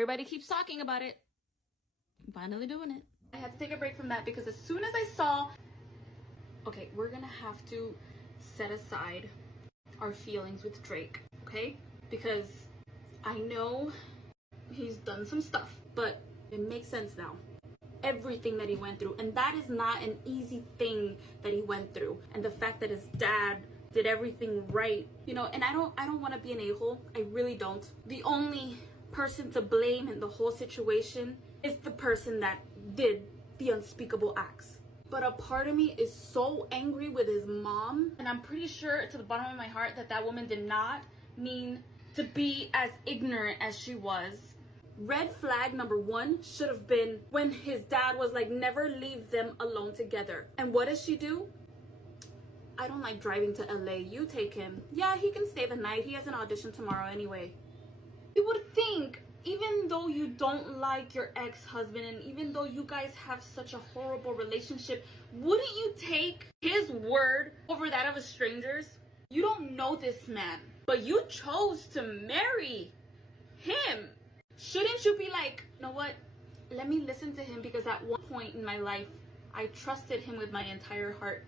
Everybody keeps talking about it. I'm finally doing it. I had to take a break from that because as soon as I saw, okay, we're gonna have to set aside our feelings with Drake, okay? Because I know he's done some stuff, but it makes sense now. Everything that he went through, and that is not an easy thing that he went through. And the fact that his dad did everything right, you know, and I don't want to be an a-hole. I really don't. The only person to blame in the whole situation is the person that did the unspeakable acts. But a part of me is so angry with his mom, and I'm pretty sure to the bottom of my heart that that woman did not mean to be as ignorant as she was. Red flag number one should have been when his dad was like, never leave them alone together. And what does she do? I don't like driving to LA. You take him. Yeah, he can stay the night. He has an audition tomorrow anyway. You would think, even though you don't like your ex-husband and even though you guys have such a horrible relationship, wouldn't you take his word over that of a stranger's? You don't know this man, but you chose to marry him. Shouldn't you be like, you know what? Let me listen to him, because at one point in my life, I trusted him with my entire heart.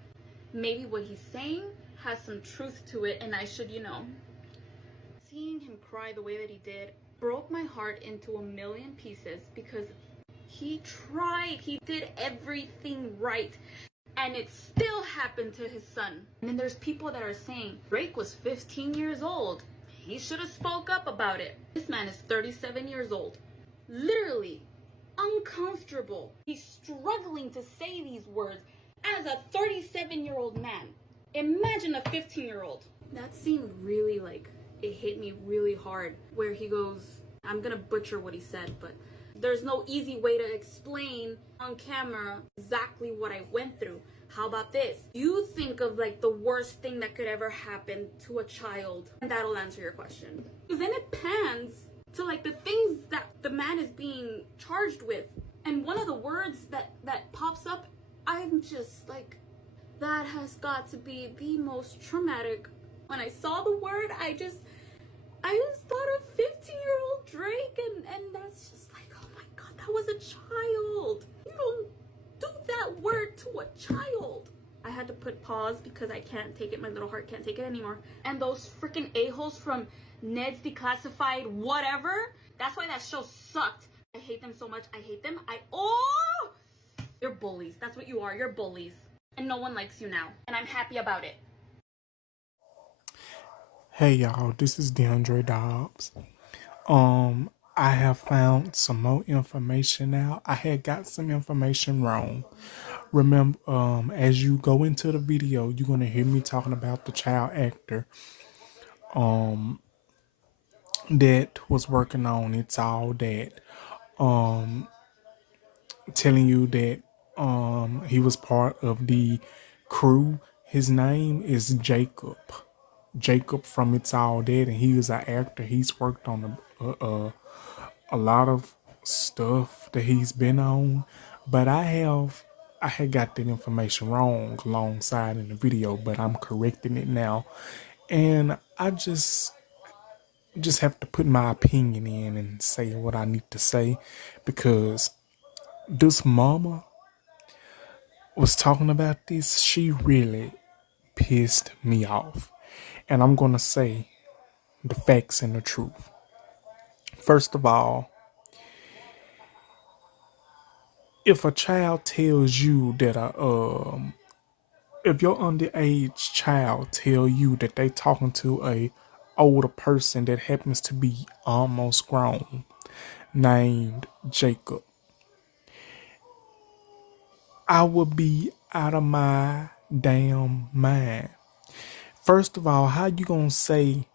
Maybe what he's saying has some truth to it, and I should, you know. Seeing him cry the way that he did broke my heart into a million pieces, because he tried, he did everything right, and it still happened to his son. And then there's people that are saying Drake was 15 years old. He should have spoke up about it. This man is 37 years old. Literally uncomfortable. He's struggling to say these words as a 37-year-old man. Imagine a 15-year-old. That scene really, like, it hit me really hard, where he goes, I'm gonna butcher what he said, but there's no easy way to explain on camera exactly what I went through. How about this? You think of like the worst thing that could ever happen to a child, and that'll answer your question. Because then it pans to like the things that the man is being charged with. And one of the words that pops up, I'm just like, that has got to be the most traumatic. When I saw the word, I just thought of 15-year-old Drake, and that's just like, oh my God, that was a child. You don't do that word to a child. I had to put pause because I can't take it. My little heart can't take it anymore. And those freaking a-holes from Ned's Declassified whatever, that's why that show sucked. I hate them so much. I hate them. You're bullies. That's what you are. You're bullies. And no one likes you now. And I'm happy about it. Hey y'all, this is DeAndre Dobbs. I have found some more information out. I had got some information wrong. Remember, as you go into the video, you're gonna hear me talking about the child actor that was working on It's All That. Telling you that he was part of the crew. His name is Jacob. Jacob from It's All That, and he is an actor. He's worked on a lot of stuff that he's been on, but I had got that information wrong alongside in the video, but I'm correcting it now, and I just have to put my opinion in and say what I need to say, because this mama was talking about this. She really pissed me off. And I'm going to say the facts and the truth. First of all, if a child tells you that if your underage child tell you that they talking to a older person that happens to be almost grown, named Jacob, I would be out of my damn mind. First of all, how you gonna say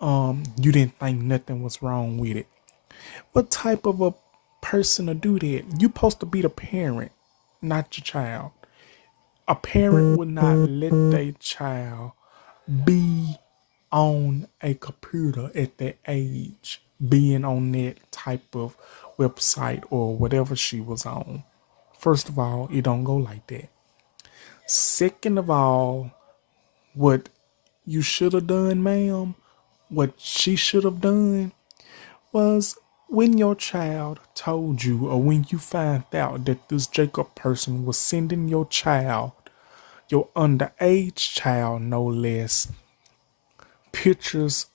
you didn't think nothing was wrong with it? What type of a person to do that? You supposed to be the parent, not your child. A parent would not let their child be on a computer at that age, being on that type of website or whatever she was on. First of all, it don't go like that. Second of all, what you should have done, ma'am, what she should have done was When your child told you, or when you find out that this Jacob person was sending your child, your underage child no less, pictures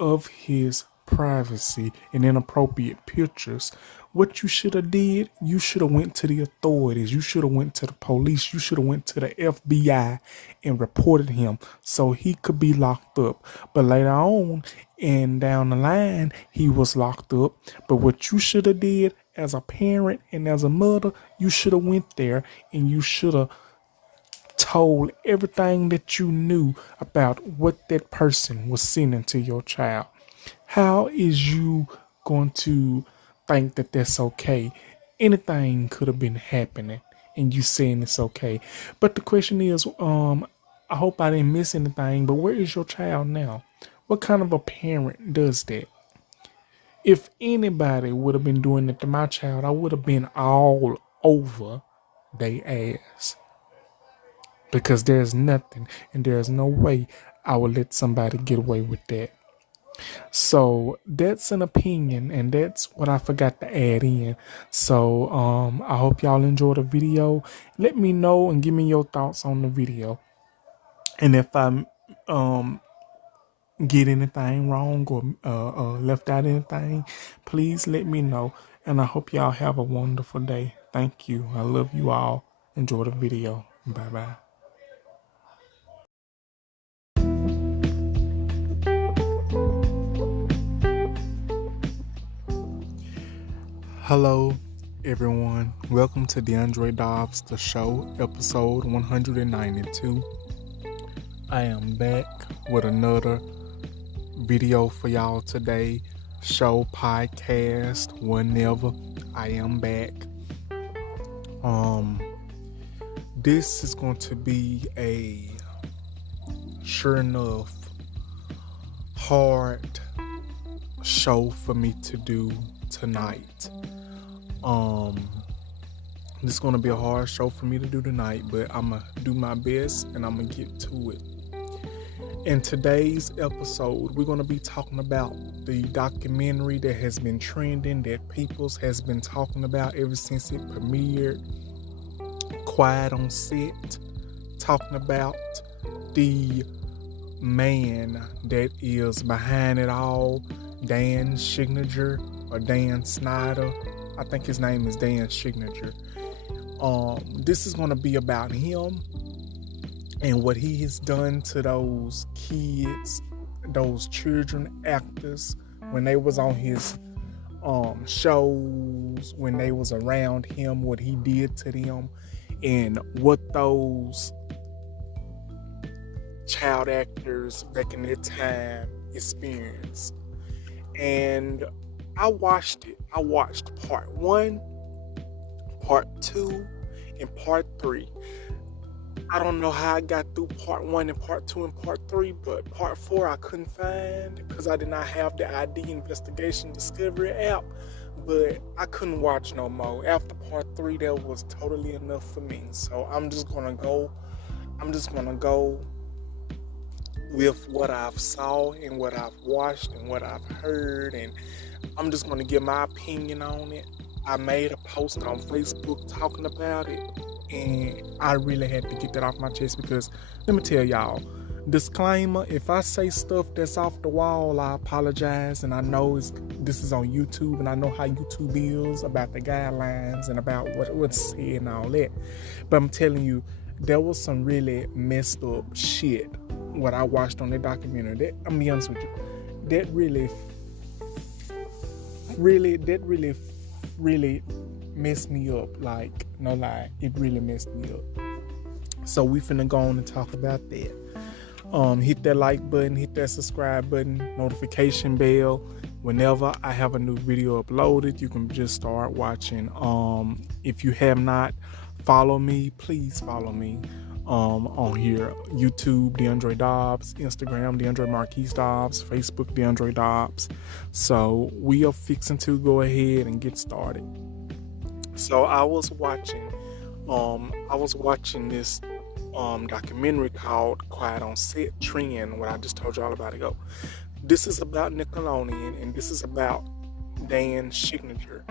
of his privacy and inappropriate pictures, what you should have did, you should have went to the authorities, you should have went to the police, you should have went to the FBI and reported him so he could be locked up. But later on and down the line, he was locked up. But what you should have did as a parent and as a mother, you should have went there and you should have told everything that you knew about what that person was sending to your child. How is you going to think that that's okay? Anything could have been happening and you saying it's okay. But the question is, I hope I didn't miss anything, but where is your child now? What kind of a parent does that? If anybody would have been doing it to my child, I would have been all over they ass. Because there's nothing and there's no way I would let somebody get away with that. So that's an opinion, and that's what I forgot to add in. So I hope y'all enjoy the video. Let me know and give me your thoughts on the video. And if I get anything wrong or left out anything, please let me know. And I hope y'all have a wonderful day. Thank you. I love you all. Enjoy the video. Bye-bye. Hello, everyone. Welcome to DeAndre Dobbs, the show, episode 192. I am back with another video for y'all today. Show, podcast, whenever. I am back. This is going to be a sure enough hard show for me to do tonight. This is gonna be a hard show for me to do tonight, but I'm gonna do my best and I'm gonna get to it. In today's episode, we're gonna be talking about the documentary that has been trending, that Peoples has been talking about ever since it premiered, Quiet on Set, talking about the man that is behind it all, Dan Signature or Dan Snyder. I think his name is Dan Signature. This is going to be about him and what he has done to those kids, those children actors when they was on his shows, when they was around him, what he did to them, and what those child actors back in their time experienced. And I watched it. I watched part 1, part 2, and part 3. I don't know how I got through part 1 and part 2 and part 3, but part 4 I couldn't find because I did not have the ID Investigation Discovery app, but I couldn't watch no more. After part 3, that was totally enough for me. So I'm just gonna go with what I've saw and what I've watched and what I've heard, and I'm just going to give my opinion on it. I made a post on Facebook talking about it, and I really had to get that off my chest because, let me tell y'all, disclaimer, if I say stuff that's off the wall, I apologize, and I know this is on YouTube, and I know how YouTube is about the guidelines and about what's said and all that, but I'm telling you, there was some really messed up shit what I watched on that documentary. I'm gonna be honest with you, that really messed me up. Like, no lie, it really messed me up. So we finna go on and talk about that. Hit that like button, hit that subscribe button, notification bell. Whenever I have a new video uploaded, you can just start watching. If you have not followed me, please follow me on here. YouTube, DeAndre Dobbs. Instagram, DeAndre Marquise Dobbs. Facebook, DeAndre Dobbs. So we are fixing to go ahead and get started. So I was watching this documentary called Quiet on Set Trend, what I just told y'all about ago. This is about Nickelodeon, and this is about Dan's signature.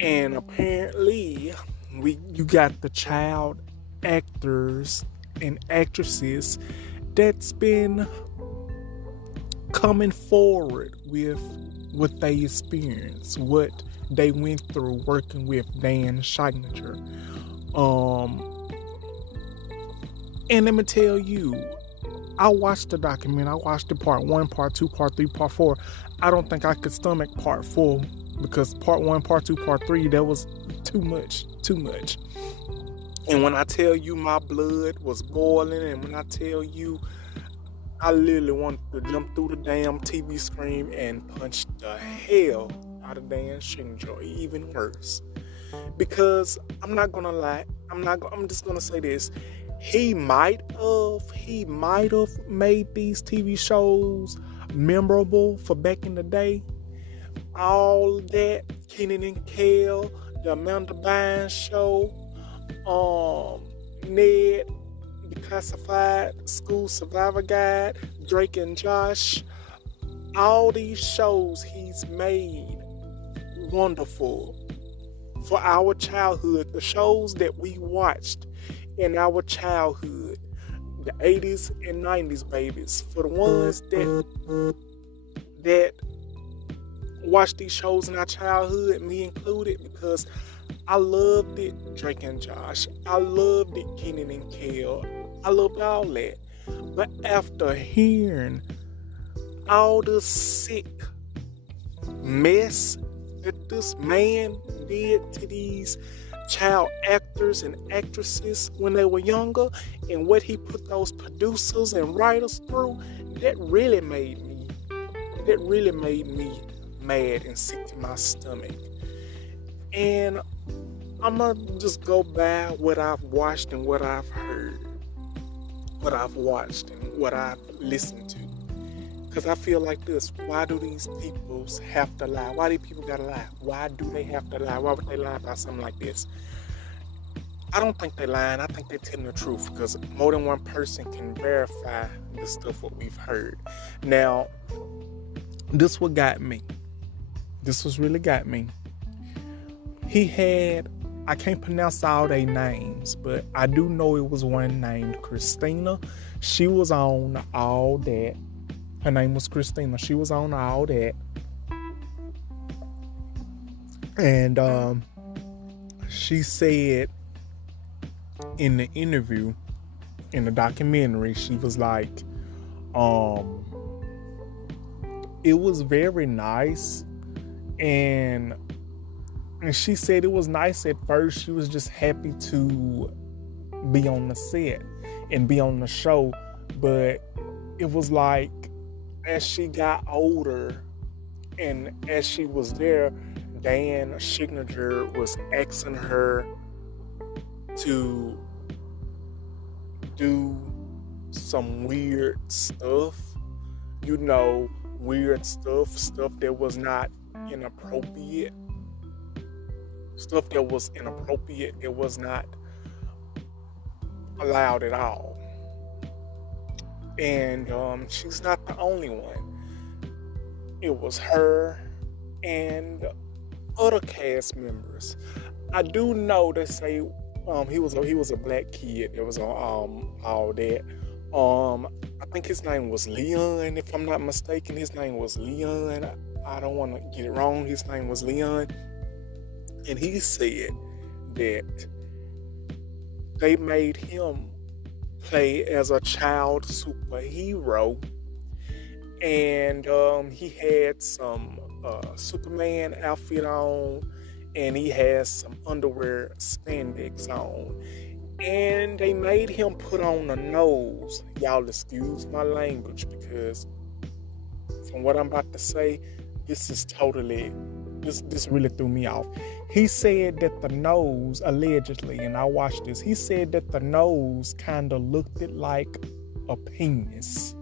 And apparently, you got the child actors and actresses that's been coming forward with what they experienced, what they went through working with Dan's signature. And let me tell you, I watched the documentary. I watched the part 1, part 2, part 3, part 4. I don't think I could stomach part 4 because part 1, part 2, part 3, that was too much. And when I tell you my blood was boiling, and when I tell you I literally wanted to jump through the damn TV screen and punch the hell out of Dan Shinjo, even worse. Because I'm not gonna lie, I'm just gonna say this. He might have made these TV shows memorable for back in the day. All that, Kenan and Kel, the Amanda Bynes show, Ned, The Classified, School Survivor Guide, Drake and Josh. All these shows he's made wonderful for our childhood. The shows that we watched in our childhood, the 80s and 90s babies, for the ones that watched these shows in our childhood, me included, because I loved it, Drake and Josh. I loved it, Kenan and Kel. I loved all that. But after hearing all the sick mess that this man did to these child actors and actresses when they were younger, and what he put those producers and writers through, that really made me mad and sick to my stomach. And I'm gonna just go by what I've watched and what I've heard, what I've watched and what I've listened to. Because I feel like this: why do these people have to lie? Why do people gotta lie? Why do they have to lie? Why would they lie about something like this? I don't think they're lying. I think they're telling the truth, because more than one person can verify the stuff what we've heard. Now, this what got me. This was really got me. He had, I can't pronounce all their names, but I do know it was one named Christina. She was on All That. Her name was Christina. She was on All That. And she said in the interview, in the documentary, she was like, it was very nice. And she said it was nice at first. She was just happy to be on the set and be on the show. But it was like, as she got older and as she was there, Dan Signature was asking her to do some weird stuff. You know, weird stuff that was not inappropriate. Stuff that was inappropriate, it was not allowed at all. And she's not the only one. It was her and other cast members. I do know they say he was a black kid that was on All That. I think his name was Leon, if I'm not mistaken. His name was Leon. I don't want to get it wrong. His name was Leon. And he said that they made him play as a child superhero. And he had some Superman outfit on, and he has some underwear spandex on. And they made him put on a nose. Y'all excuse my language, because from what I'm about to say, this really threw me off. He said that the nose, allegedly, and I watched this, he said that the nose kind of looked like a penis.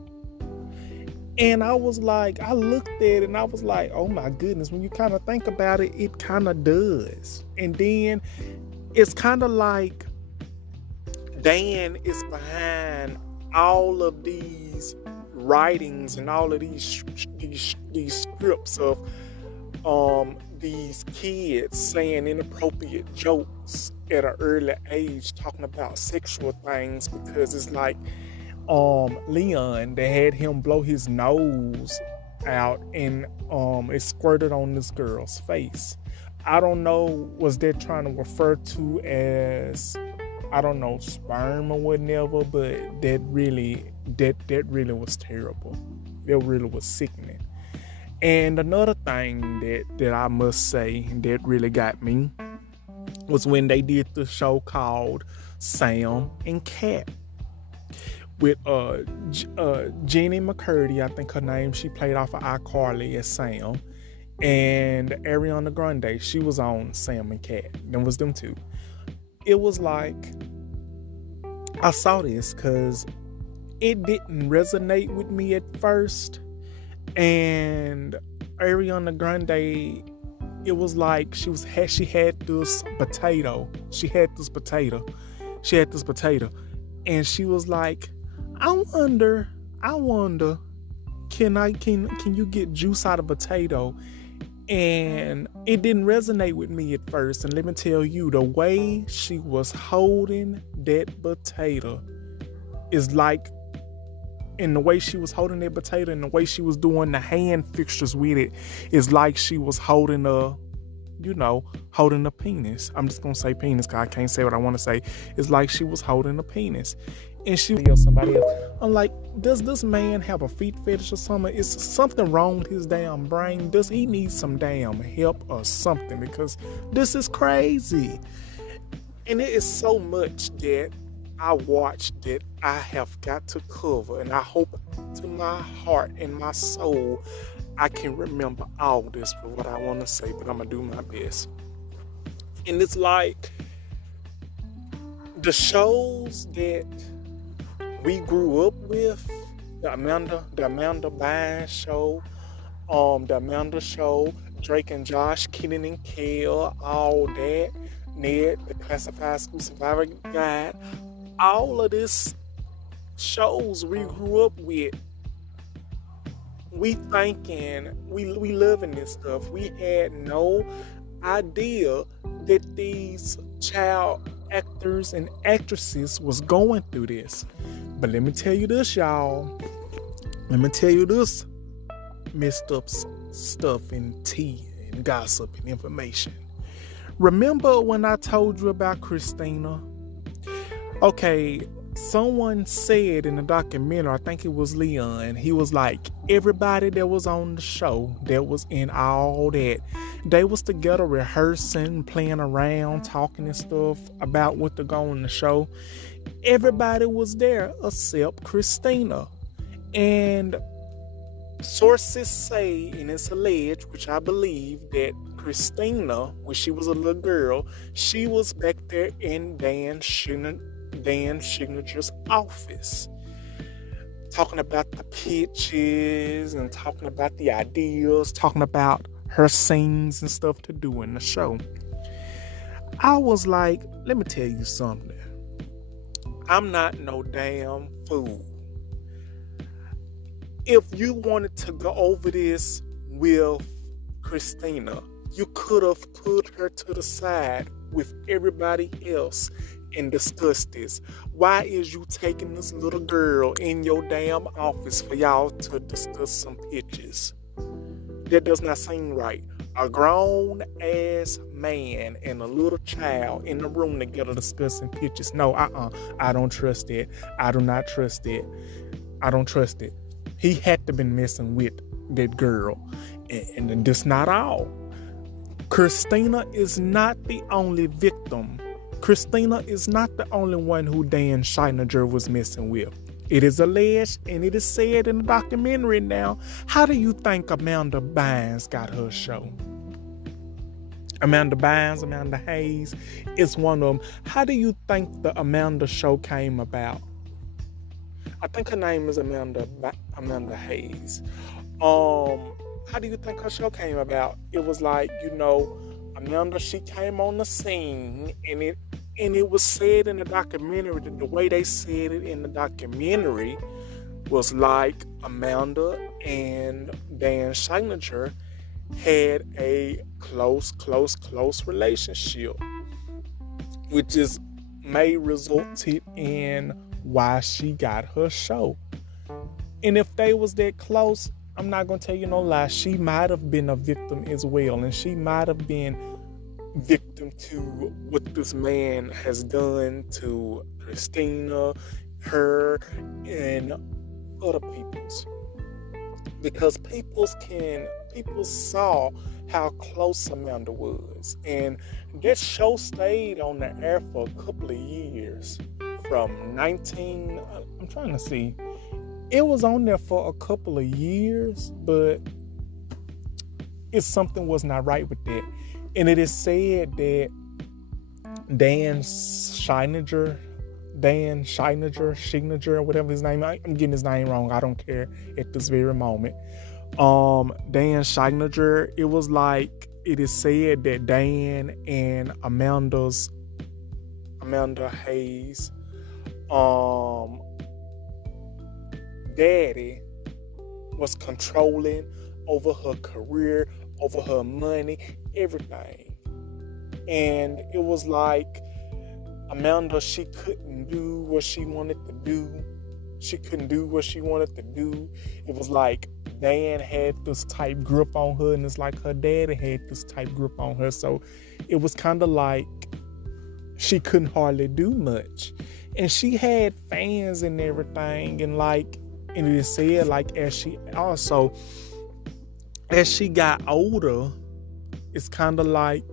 And I was like, I looked at it and I was like, oh my goodness, when you kind of think about it, it kind of does. And then it's kind of like Dan is behind all of these writings and all of these scripts of these kids saying inappropriate jokes at an early age, talking about sexual things, because it's like Leon, they had him blow his nose out and it squirted on this girl's face. I don't know, was that trying to refer to as, I don't know, sperm or whatever, but that really was terrible. That really was sickening. And another thing that I must say that really got me was when they did the show called Sam and Cat with Jenny McCurdy, I think her name. She played off of iCarly as Sam, and Ariana Grande, she was on Sam and Cat. Them was them two. It was like, I saw this because it didn't resonate with me at first. And Ariana Grande, it was like she had this potato. And she was like, I wonder, can you get juice out of potato? And it didn't resonate with me at first. And let me tell you, the way she was holding that potato is like, and the way she was holding that potato and the way she was doing the hand fixtures with it is like she was holding a penis. I'm just going to say penis because I can't say what I want to say. It's like she was holding a penis. And she was somebody else. I'm like, does this man have a feet fetish or something? Is something wrong with his damn brain? Does he need some damn help or something? Because this is crazy. And it is so much that I watched that I have got to cover, and I hope to my heart and my soul I can remember all this for what I want to say, but I'm going to do my best. And it's like the shows that we grew up with, the Amanda Bynes show, the Amanda show, Drake and Josh, Kenan and Kel, all that, Ned, the Classified School Survivor Guide, all of this shows we grew up with, we thinking, we loving this stuff. We had no idea that these child actors and actresses was going through this. But let me tell you this, y'all. Let me tell you this messed up stuff and tea and gossip and information. Remember when I told you about Christina? Okay, someone said in the documentary, I think it was Leon, he was like, everybody that was on the show, that was in all that, they was together rehearsing, playing around, talking and stuff about what to go on the show. Everybody was there except Christina. And sources say, and it's alleged, which I believe, that Christina, when she was a little girl, she was back there in Dan Signature's office, talking about the pitches and talking about the ideas, talking about her scenes and stuff to do in the show. I was like, let me tell you something. I'm not no damn fool. If you wanted to go over this with Christina, you could have put her to the side with everybody else and discuss this. Why is you taking this little girl in your damn office for y'all to discuss some pitches? That does not seem right. A grown ass man and a little child in the room together discussing pitches. No, I don't trust it. I do not trust it. I don't trust it. He had to been messing with that girl. And that's not all. Christina is not the only victim. Christina is not the only one who Dan Schneider was messing with. It is alleged and it is said in the documentary now. How do you think Amanda Bynes got her show? Amanda Bynes, Amanda Hayes is one of them. How do you think the Amanda show came about? I think her name is Amanda Hayes. How do you think her show came about? It was like, Amanda, she came on the scene, and it was said in the documentary that the way they said it in the documentary was like Amanda and Dan Schneider had a close relationship, which is may resulted in why she got her show. And if they was that close, I'm not gonna tell you no lie, she might have been a victim as well, and she might have been victim to what this man has done to Christina, her, and other peoples. Because people saw how close Amanda was, and that show stayed on the air for a couple of years. From 19, I'm trying to see, it was on there for a couple of years, but something was not right with that. And it is said that Dan Scheininger, whatever his name, I'm getting his name wrong, I don't care at this very moment. Dan Scheininger, it is said that Dan and Amanda Hayes, daddy was controlling over her career, over her money, everything. And it was like Amanda, she couldn't do what she wanted to do. She couldn't do what she wanted to do. It was like Dan had this type grip on her, and it's like her daddy had this type grip on her. So it was kind of like she couldn't hardly do much. And she had fans and everything, and it is said as she got older, it's kind of like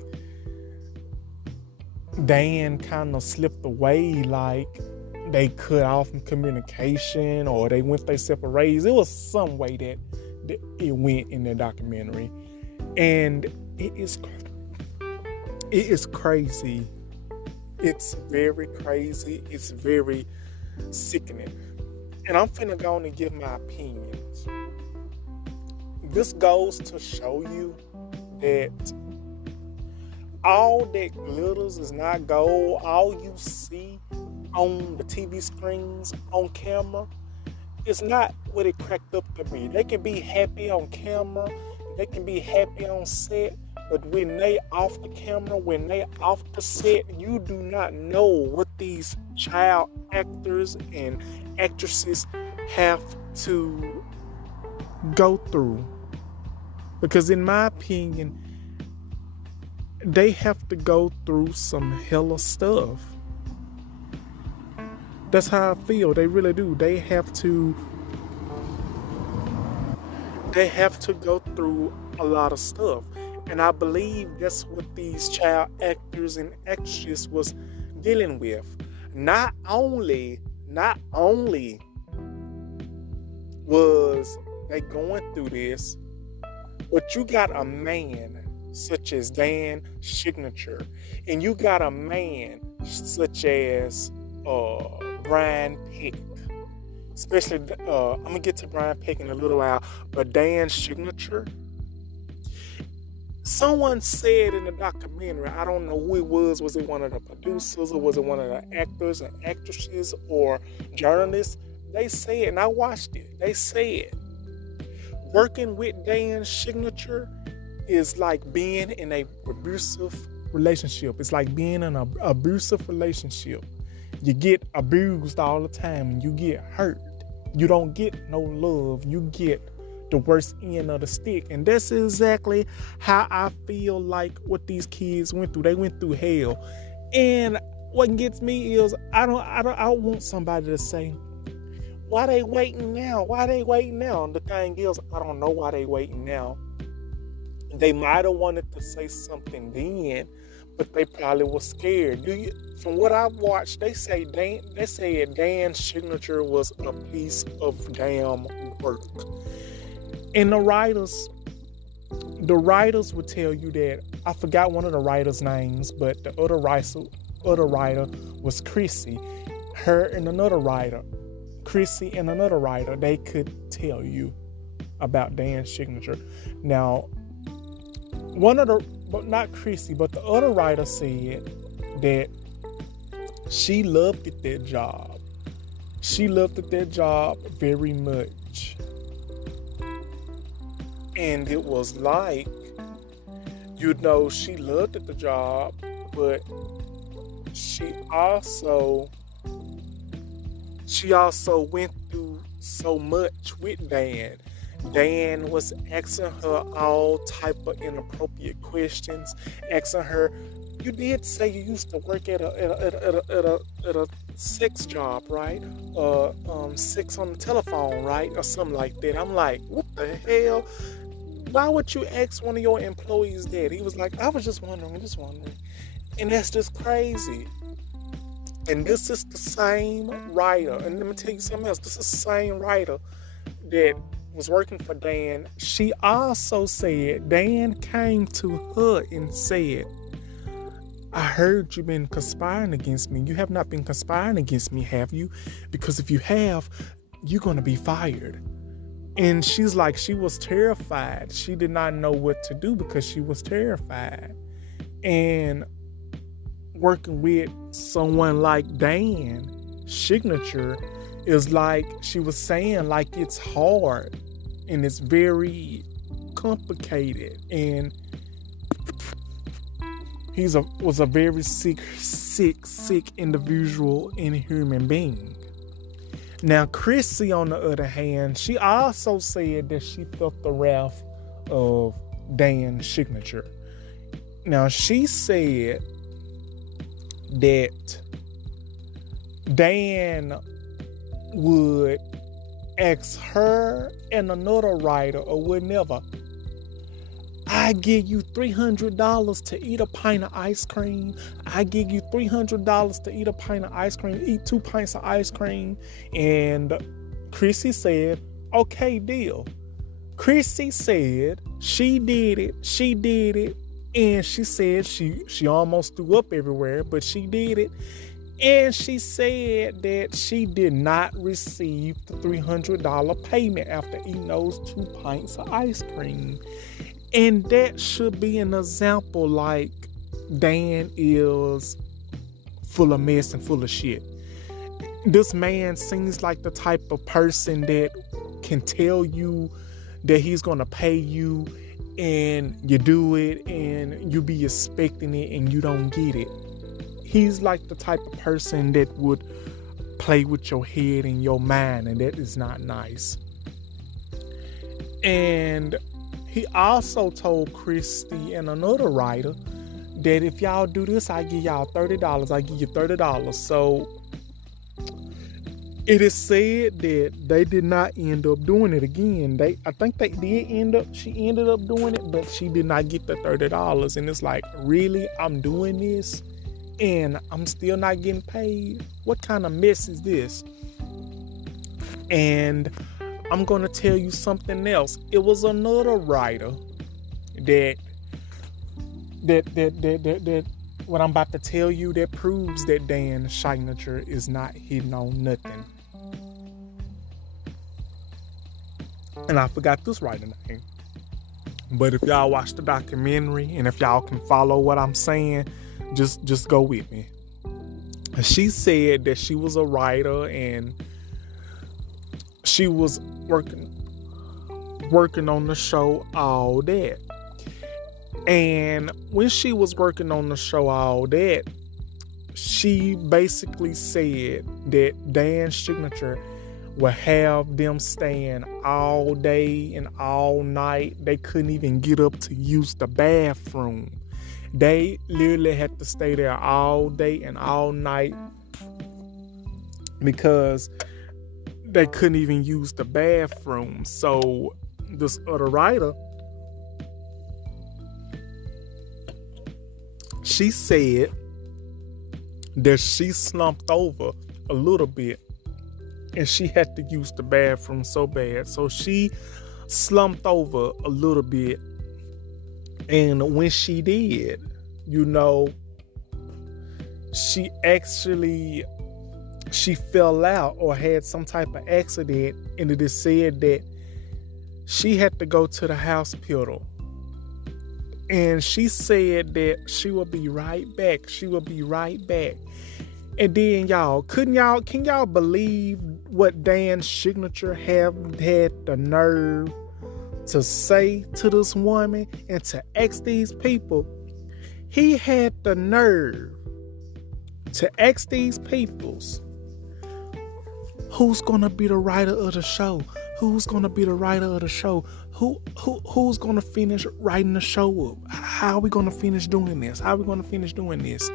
Dan kind of slipped away, they cut off from communication, or they went their separate ways. It was some way that it went in the documentary, and it is crazy. It's very crazy. It's very sickening. And I'm finna go on and give my opinions. This goes to show you that all that glitters is not gold. All you see on the TV screens, on camera, it's not what it cracked up to be. They can be happy on camera, they can be happy on set, but when they off the camera, when they off the set, you do not know what these child actors and actresses have to go through. Because in my opinion, they have to go through some hella stuff. That's how I feel. They really do. They have to go through a lot of stuff. And I believe that's what these child actors and actresses was dealing with. Not only was they going through this, but you got a man such as Dan Scheininger, and you got a man such as Brian Peck. Especially, I'm gonna get to Brian Peck in a little while, but Dan Scheininger. Someone said in the documentary, I don't know who it was. Was it one of the producers, or was it one of the actors and actresses or journalists? They said, and I watched it, they said, working with Dan Scheininger is like being in a abusive relationship. It's like being in an abusive relationship. You get abused all the time and you get hurt. You don't get no love. You get the worst end of the stick. And that's exactly how I feel like what these kids went through. They went through hell. And what gets me is I want somebody to say, why they waiting now? Why they waiting now? And the thing is, I don't know why they waiting now. They might have wanted to say something then, but they probably were scared. From what I've watched, they said Dan Scheininger was a piece of damn work. And the writers would tell you that, I forgot one of the writers' names, but the other writer was Chrissy. Her and another writer, Chrissy and another writer, they could tell you about Dan Scheininger. Now, but not Chrissy, but the other writer said that she loved that job. She loved that job very much. And it was like she loved the job, but she also went through so much with Dan. Dan was asking her all type of inappropriate questions, asking her, "You did say you used to work at a sex job, right? Sex on the telephone, right, or something like that." I'm like, "What the hell? Why would you ask one of your employees that?" He was like, "I was just wondering, and that's just crazy. And this is the same writer. And let me tell you something else. This is the same writer that was working for Dan. She also said Dan came to her and said, "I heard you've been conspiring against me. You have not been conspiring against me, have you? Because if you have, you're going to be fired." And she's like, she was terrified. She did not know what to do because she was terrified. And working with someone like Dan Signature is like she was saying, like, it's hard and it's very complicated, and was a very sick individual and human being. Now Chrissy, on the other hand, she also said that she felt the wrath of Dan Signature. Now she said that Dan would ask her and another writer or whatever, "I give you $300 to eat a pint of ice cream. I give you $300 to eat a pint of ice cream, eat 2 pints of ice cream." And Chrissy said, "Okay, deal." Chrissy said she did it. And she said she almost threw up everywhere, but she did it. And she said that she did not receive the $300 payment after eating those 2 pints of ice cream. And that should be an example, like, Dan is full of mess and full of shit. This man seems like the type of person that can tell you that he's going to pay you, and you do it, and you be expecting it, and you don't get it. He's like the type of person that would play with your head and your mind, and that is not nice. And he also told Christy and another writer that if y'all do this, I give y'all $30. I give you $30. So it is said that they did not end up doing it again. I think they did she ended up doing it, but she did not get the $30. And it's like, really? I'm doing this and I'm still not getting paid? What kind of mess is this? And I'm going to tell you something else. It was another writer that what I'm about to tell you that proves that Dan Signature is not hitting on nothing. And I forgot this writer name. But if y'all watch the documentary and if y'all can follow what I'm saying, just go with me. She said that she was a writer and she was working on the show All That. And when she was working on the show All That, she basically said that Dan Signature would have them staying all day and all night. They couldn't even get up to use the bathroom. They literally had to stay there all day and all night because they couldn't even use the bathroom. So this other writer, she said that she slumped over a little bit and she had to use the bathroom so bad. So she slumped over a little bit. And when she did, she fell out or had some type of accident. And it is said that she had to go to the hospital. And she said that she will be right back. And then can y'all believe what Dan's Signature had the nerve to say to this woman and to ask these people. He had the nerve to ask these peoples, who's gonna be the writer of the show? Who's gonna be the writer of the show? Who's gonna finish writing the show up? How are we gonna finish doing this? How are we gonna finish doing this?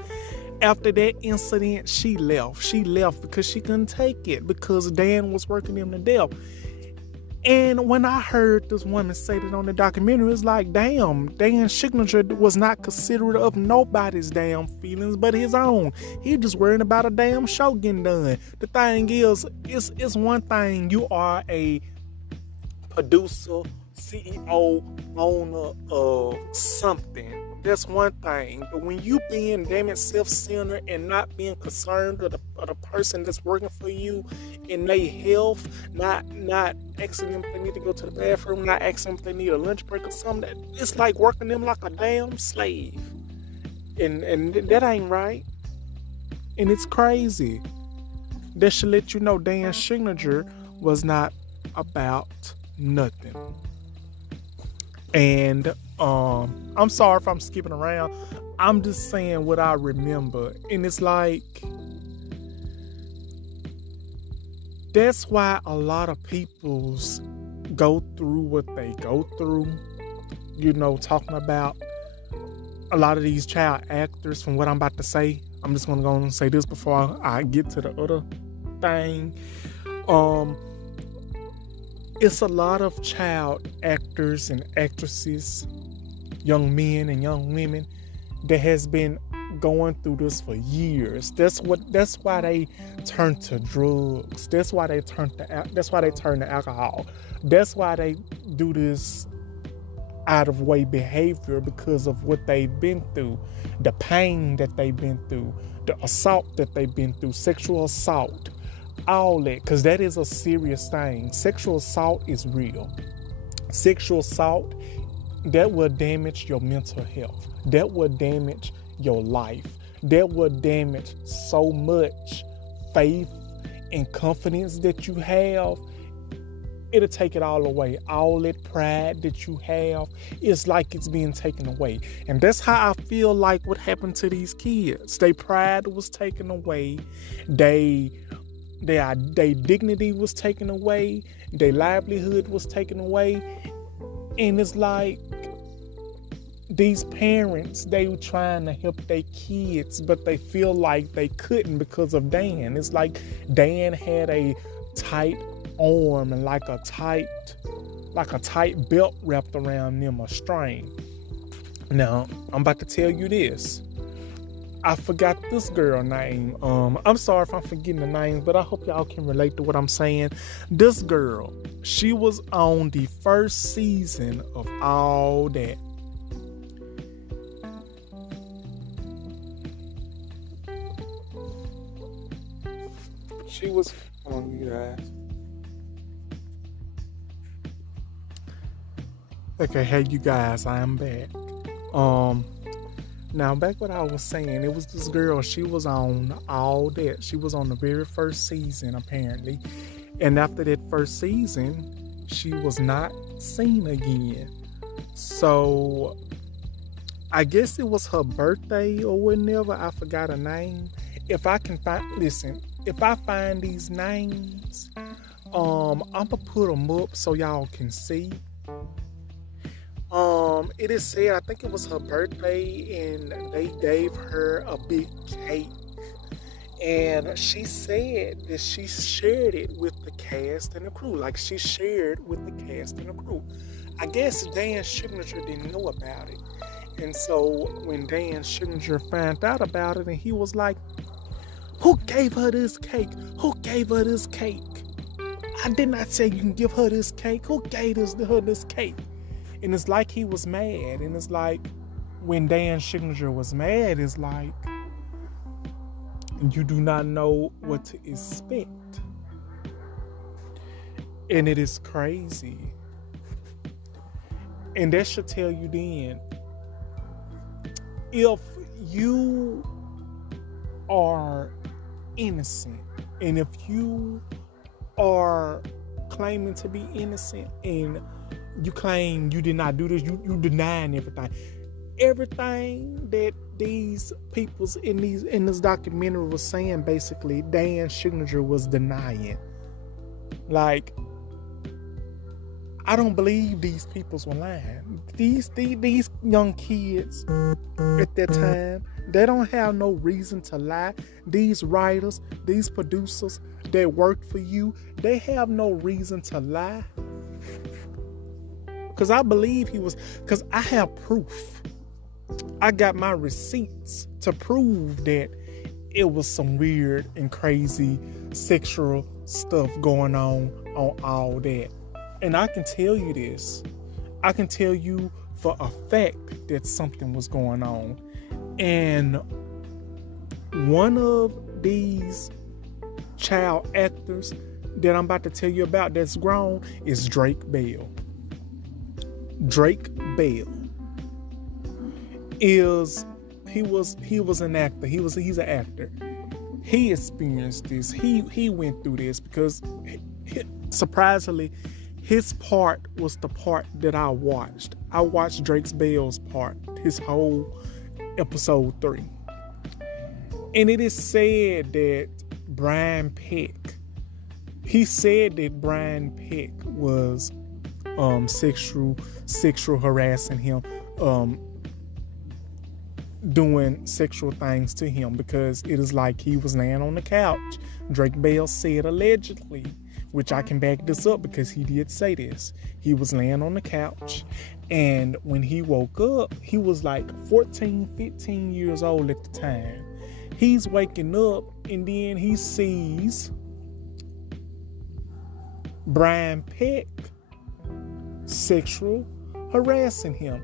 After that incident, she left. She left because she couldn't take it, because Dan was working him to death. And when I heard this woman say that on the documentary, it's like, damn, Dan's signature was not considerate of nobody's damn feelings but his own. He just worrying about a damn show getting done. The thing is, it's one thing, you are a producer, CEO, owner of something. That's one thing. But when you being damn it self-centered and not being concerned of the person that's working for you in their health, not asking them if they need to go to the bathroom, not asking them if they need a lunch break or something, it's like working them like a damn slave. And that ain't right. And it's crazy. That should let you know Dan's signature was not about nothing. And I'm sorry if I'm skipping around. I'm just saying what I remember. And it's like, that's why a lot of people's go through what they go through. You know, talking about a lot of these child actors, from what I'm about to say. I'm just going to go and say this before I get to the other thing. It's a lot of child actors and actresses, young men and young women, that has been going through this for years. That's why they turn to drugs. That's why they turn to alcohol. That's why they do this out of way behavior, because of what they've been through, the pain that they've been through, the assault that they've been through, sexual assault, all that, because that is a serious thing. Sexual assault is real. Sexual assault, that will damage your mental health. That will damage your life. That will damage so much faith and confidence that you have. It'll take it all away. All that pride that you have, it's like it's being taken away. And that's how I feel like what happened to these kids. Their pride was taken away. Their dignity was taken away. Their livelihood was taken away. And it's like, these parents, they were trying to help their kids, but they feel like they couldn't because of Dan. It's like Dan had a tight arm and like a tight belt wrapped around them, a string. Now, I'm about to tell you this. I forgot this girl's name. I'm sorry if I'm forgetting the names, but I hope y'all can relate to what I'm saying. This girl, she was on the first season of All That. She was, hold on, you guys. Okay, hey you guys, I am back. Now back what I was saying, it was this girl, she was on All That. She was on the very first season, apparently. And after that first season, she was not seen again. So I guess it was her birthday or whatever. I forgot her name. If I find these names, I'm gonna put them up so y'all can see. It is said, I think it was her birthday, and they gave her a big cake. And she said that she shared it with the cast and the crew. Like, she shared with the cast and the crew. I guess Dan Signature didn't know about it. And so when Dan Signature found out about it, and he was like, who gave her this cake? Who gave her this cake? I did not say you can give her this cake. Who gave her this cake? And it's like he was mad. And it's like, when Dan Signature was mad, it's like, you do not know what to expect. And it is crazy. And that should tell you then, if you are innocent, and if you are claiming to be innocent, and you claim you did not do this. You denying everything. Everything that these peoples in this documentary was saying, basically, Dan Signature was denying. Like, I don't believe these peoples were lying. These young kids at that time, they don't have no reason to lie. These writers, these producers that worked for you, they have no reason to lie. Because I believe because I have proof. I got my receipts to prove that it was some weird and crazy sexual stuff going on all that. And I can tell you this. I can tell you for a fact that something was going on. And one of these child actors that I'm about to tell you about that's grown is Drake Bell. Drake Bell he was an actor. He's an actor. He experienced this. He went through this because surprisingly, his part was the part that I watched. I watched Drake Bell's part, his whole episode 3. And it is said that Brian Peck was sexual harassing him, doing sexual things to him, because it is like he was laying on the couch. Drake Bell said allegedly, which I can back this up because he did say this. He was laying on the couch, and when he woke up, he was like 14, 15 years old at the time. He's waking up, and then he sees Brian Peck sexual harassing him,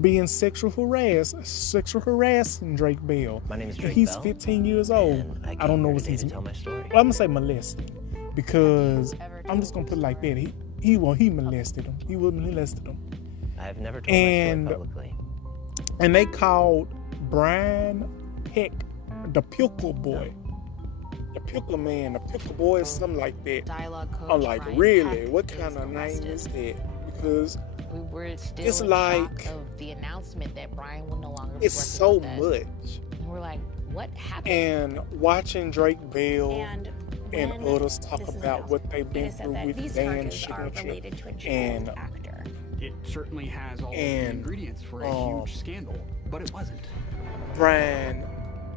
being sexual harassing Drake Bell. My name is Drake He's Bell. 15 years old. I don't know what he's. Tell my story. Well, I'm gonna say molesting, because I'm just gonna put it like that. He molested him. He molested him. I have never told my story publicly. And they called Brian Peck the Pickle Boy. The Pickle Man, the Pickle Boy, something like that. Dialogue coach. I'm like, Brian really? Peck What kind of name is that? Because we were still it's in like, shock of the announcement that Brian will no longer be it's so working with us. much. And we're like, what happened? And watching Drake Bell And others talk about what they've been through with Dan Signature and actor. It certainly has all the ingredients for a huge scandal, but it wasn't. Brian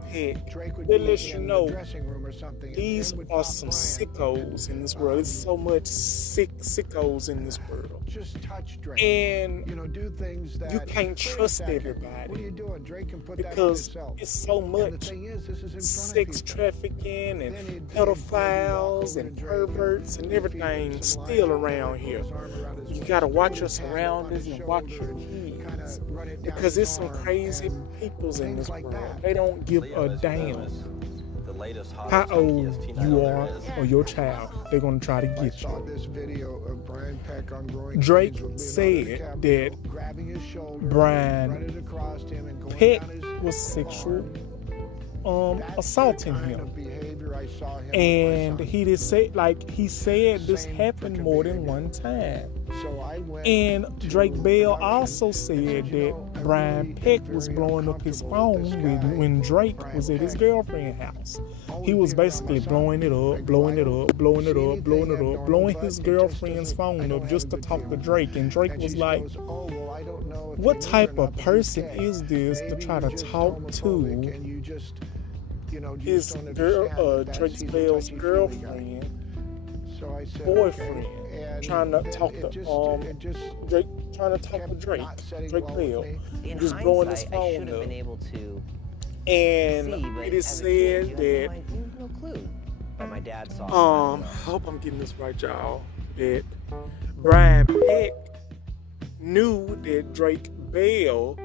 Peck, they let you know these are some sickos in this world. There's so much sickos in this world. Just touch Drake. And do things that you can't trust everybody. What are you doing? Drake can put because that on yourself. it's so much And the thing is, this is in sex front of trafficking and pedophiles and perverts and everything still around here. You gotta watch your surroundings and watch your kids, because there's some crazy peoples in this world. They don't give a damn how old you are or your child. They're gonna try to get you. This video of Brian Peck on Growing Drake Pains with said that grabbing his shoulder, Brian running across him and going Peck down his was sexual arm. assaulting That's the him. kind of behavior I saw him with And my son. he did say, like he said, this Same happened freaking more than behavior. one time. So I went And to Drake Bell production also and said you that know, I Brian really Peck am was very blowing up his uncomfortable with phone this guy, when Drake Brian was at his Peck. girlfriend's house. Always He was being around basically my son. blowing it up, Like, blowing I it don't up, blowing see it up, anything blowing it abnormal, up, blowing but his it just girlfriend's doesn't- I phone don't up have just a to good talk to feeling. Drake. And Drake And was she like, goes, "Oh, well, I don't know if what you knew type or of not, but person he's gay. is this to Maybe try to you're just talk homophobic to and you just, you know, you his just don't girl, understand that Drake he's a Bell's touchy-feely guy." girlfriend, So I said, boyfriend, okay. And trying to then talk it to just Drake, trying to talk to kept Drake, not setting Drake well with Bell, me. In just blowing his hindsight, I phone should have up. been able to And see, but it is as a kid, said you that had no clue. But my dad saw. I hope I'm getting this right, y'all. That Brian Peck knew that Drake Bell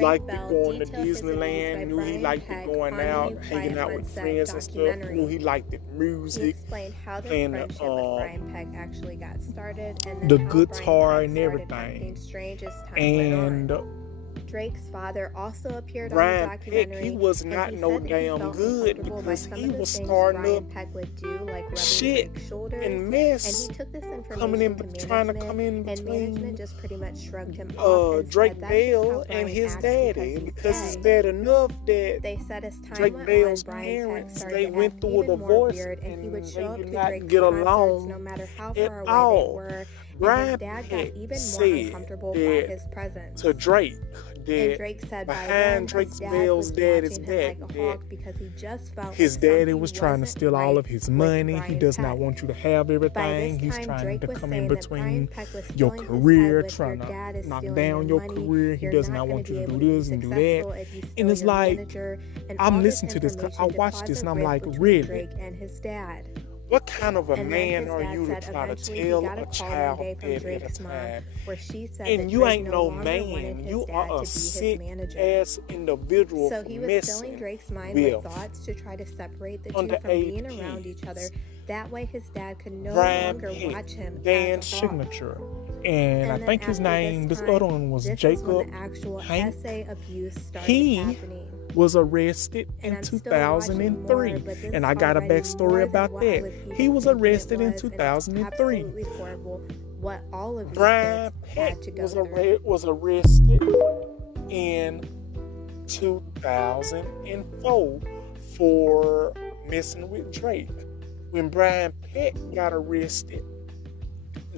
liked it going to Disneyland, knew he liked it going out, hanging out with friends and stuff, knew he liked it music, explained how their playing friendship with Brian Peck actually got started, and then the how guitar Brian Peck and started everything. acting strange as time went and on. Drake's father also appeared Brian on the Peck, documentary. he was and not he no said that he damn felt good uncomfortable by because some he of the was things starting Brian up Peck would do, like rubbing shit Drake's shoulders. and And mess he took this coming in, information to trying to management, come in and between management just pretty much shrugged him off and Drake said that's just how Bell and Brian his acts daddy because it's he's bad gay. enough that They said as time Drake went Bell's on, Brian Peck parents, started they to went act through a even more divorce weird, and he would and show they up did to not Drake's get concerts along no matter how at far away all. they were, and Brian his dad got Peck even more said uncomfortable by that his presence. to Drake And that Drake said by then behind his Drake's dad Bell's was daddy's watching him back like a that hawk because he just felt his like daddy something was trying to wasn't steal all right of his with money. He Brian does Peck. not want you to have By everything. this He's time, trying Drake to was come saying in that Brian between Peck was your filling his career, head with, trying your dad to is knock stealing down your money, career. He you're does not not gonna want be you to able do to be this and do that. successful if you And steal it's your like, manager, and I'm all this listening to this. I information watched caused this a and I'm rift like, between really? Drake and his dad. What kind of a And then man his are dad you to said try to eventually he tell got a a call one child day from that at Drake's a mom time? where she said And that you Drake ain't no no longer wanted man. his You dad are to a be his sick manager. ass individual So for he was filling messing Drake's mind with with thoughts to try to separate the two from underage being around each other. kids. That way his dad could no Brian longer Peck, watch him Dan's as a hawk. signature. And I then think his after name, this time, other one was this is Jacob when the actual Hank. essay abuse started He happening. was arrested And in I'm still watching 2003. more, but this And I is got a already more backstory than about what I that. was even He was thinking it arrested in was, and it's 2003. absolutely horrible what all of these Brian kids Peck had to go was, through. was arrested in 2004 for messing with Drake. When Brian Peck got arrested,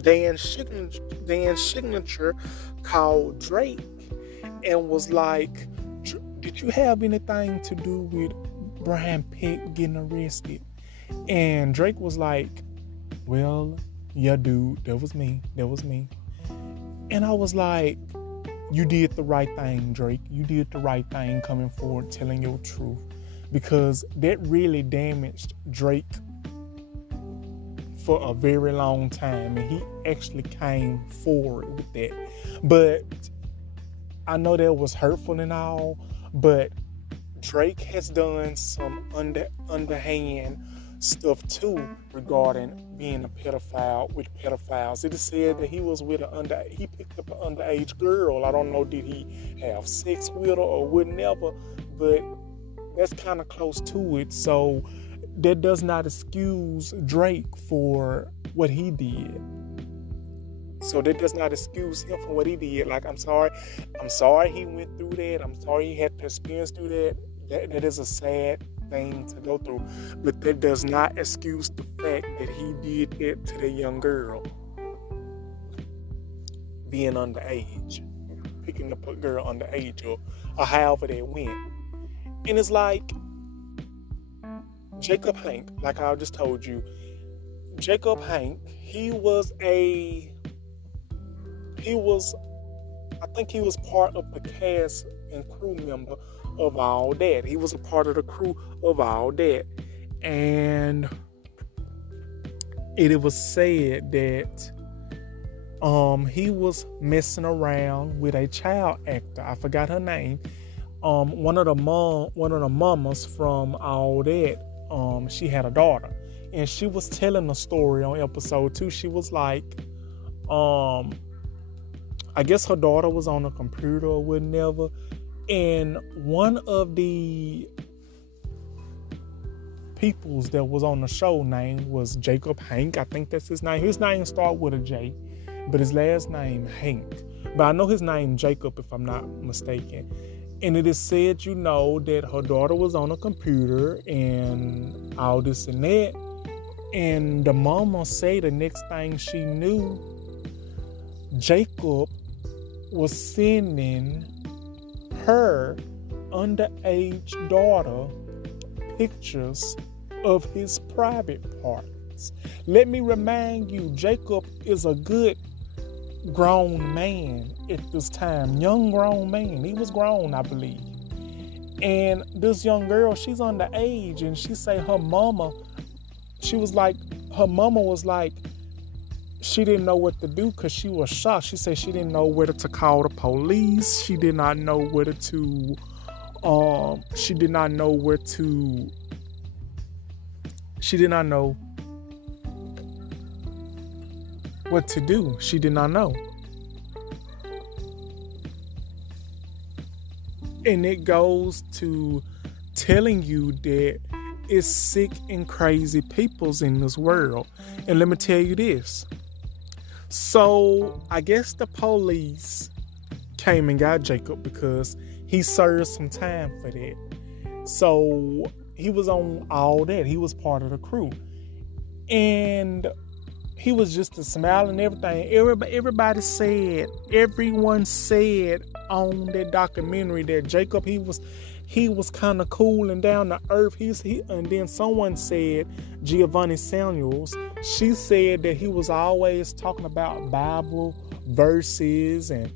Dan's signature called Drake and was like, did you have anything to do with Brian Peck getting arrested? And Drake was like, well, yeah, dude, that was me. And I was like, you did the right thing, Drake. You did the right thing coming forward, telling your truth. Because that really damaged Drake for a very long time. And he actually came forward with that. But I know that was hurtful and all, but Drake has done some underhand stuff too regarding being a pedophile with pedophiles. It is said that he was with he picked up an underage girl. I don't know, did he have sex with her or whatever, but that's kind of close to it. So that does not excuse Drake for what he did. So that does not excuse him for what he did. Like, I'm sorry he went through that. I'm sorry he had to experience through that. That is a sad thing to go through. But that does not excuse the fact that he did that to the young girl. Being underage. Picking up a girl underage or however that went. And it's like, Jacob Hank, like I just told you, Jacob Hank, I think he was part of the cast and crew member of All That. He was a part of the crew of All That. And it was said that he was messing around with a child actor. I forgot her name. One of the mamas from All That, she had a daughter. And she was telling a story on episode 2. She was like, I guess her daughter was on a computer or whatever, and one of the peoples that was on the show name was Jacob Hank. I think that's his name. His name started with a J, but his last name Hank. But I know his name Jacob, if I'm not mistaken. And it is said, that her daughter was on a computer and all this and that. And the mama say the next thing she knew, Jacob was sending her underage daughter pictures of his private parts. Let me remind you, Jacob is a good grown man at this time. Young grown man. He was grown, I believe. And this young girl, she's underage, and she say her mama was like, she didn't know what to do because she was shocked. She said she didn't know whether to call the police. She did not know whether to, she did not know what to do. She did not know. And it goes to telling you that it's sick and crazy peoples in this world. And let me tell you this. So I guess the police came and got Jacob because he served some time for that. So he was on all that. He was part of the crew. And he was just a smile and everything. Everyone said on that documentary that Jacob, he was kind of cool and down to earth. And then someone said, Giovanni Samuels, she said that he was always talking about Bible verses and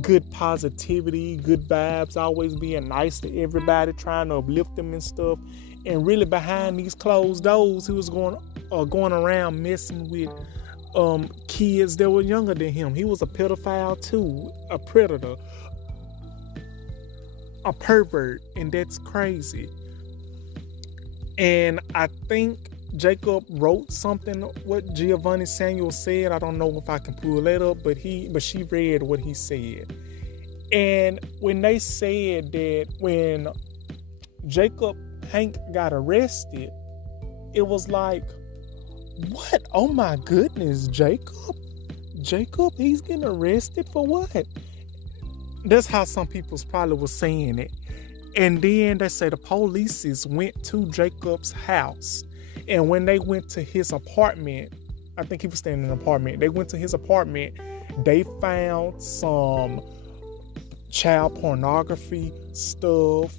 good positivity, good vibes, always being nice to everybody, trying to uplift them and stuff. And really behind these closed doors, he was going around messing with kids that were younger than him. He was a pedophile too, a predator, a pervert, and that's crazy. And I think Jacob wrote something what Giovanni Samuel said. I don't know if I can pull that up, but she read what he said. And when they said that when Jacob Hank got arrested, it was like, what? Oh my goodness, Jacob, he's getting arrested for what? That's how some people probably was saying it. And then they say the police went to Jacob's house. And when they went to his apartment, I think he was staying in an apartment. They went to his apartment. They found some child pornography stuff,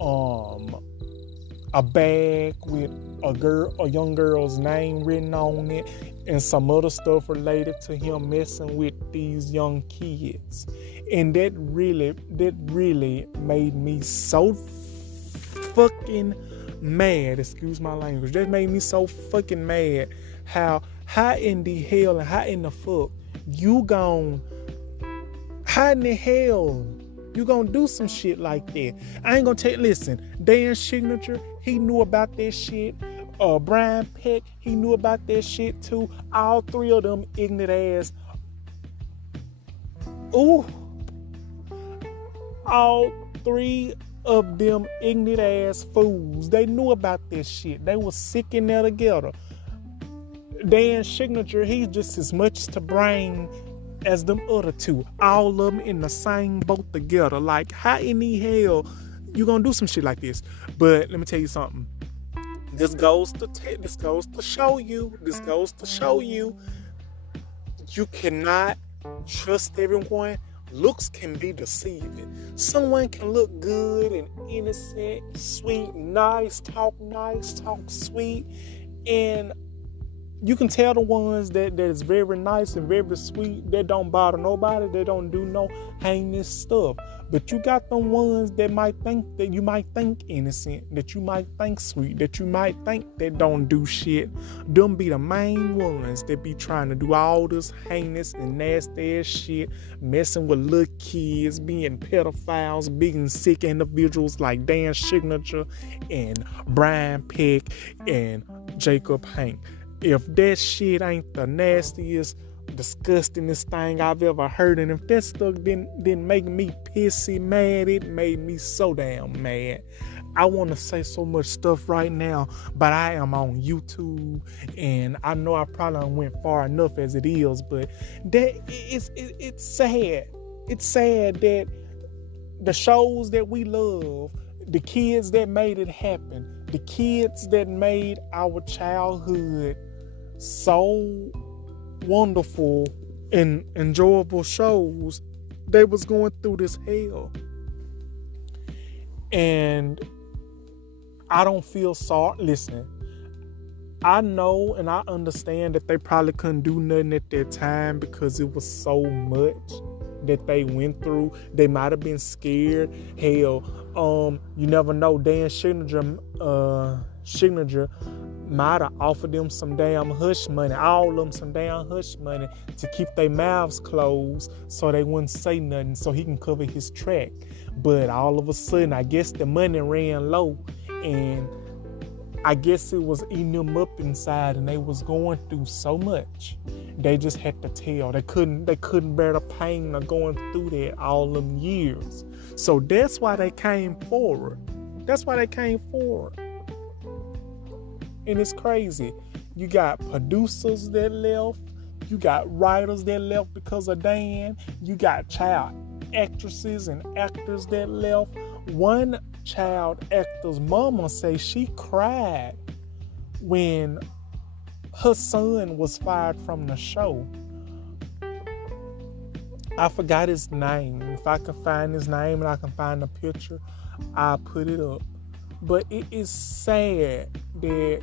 a bag with a young girl's name written on it, and some other stuff related to him messing with these young kids. And that really made me so fucking mad. Excuse my language. That made me so fucking mad. How in the hell and how in the fuck you gon' do some shit like that? I ain't gonna tell you. Listen, Dan's Signature, he knew about that shit. Brian Peck, he knew about that shit too. All three of them ignorant ass. Ooh. All three of them ignorant ass fools. They knew about this shit. They was sick in there together. Dan's Signature, he's just as much to blame as them other two. All of them in the same boat together. Like, how in the hell you gonna do some shit like this? But let me tell you something. This goes to show you. You cannot trust everyone. Looks can be deceiving. Someone can look good and innocent, sweet, nice, talk sweet, and you can tell the ones that is very nice and very sweet, that don't bother nobody, they don't do no heinous stuff. But you got the ones that you might think innocent, that you might think sweet, that you might think that don't do shit. Them be the main ones that be trying to do all this heinous and nasty ass shit, messing with little kids, being pedophiles, being sick individuals like Dan Signature and Brian Peck and Jacob Hank. If that shit ain't the nastiest, disgustingest thing I've ever heard, and if that stuff didn't make me pissy mad, it made me so damn mad. I want to say so much stuff right now, but I am on YouTube, and I know I probably went far enough as it is, but it's sad. It's sad that the shows that we love, the kids that made it happen, the kids that made our childhood so wonderful and enjoyable shows, they was going through this hell. And I don't feel sorry. Listen, I know and I understand that they probably couldn't do nothing at that time because it was so much that they went through. They might have been scared. Hell, you never know. Dan Signature might have offered them some damn hush money, all of them some damn hush money to keep their mouths closed so they wouldn't say nothing so he can cover his track. But all of a sudden, I guess the money ran low, and I guess it was eating them up inside, and they was going through so much. They just had to tell. They couldn't bear the pain of going through that all them years. So that's why they came forward. That's why they came forward. And it's crazy. You got producers that left. You got writers that left because of Dan. You got child actresses and actors that left. One child actor's mama say she cried when her son was fired from the show. I forgot his name. If I can find his name and I can find a picture, I'll put it up. But it is sad that,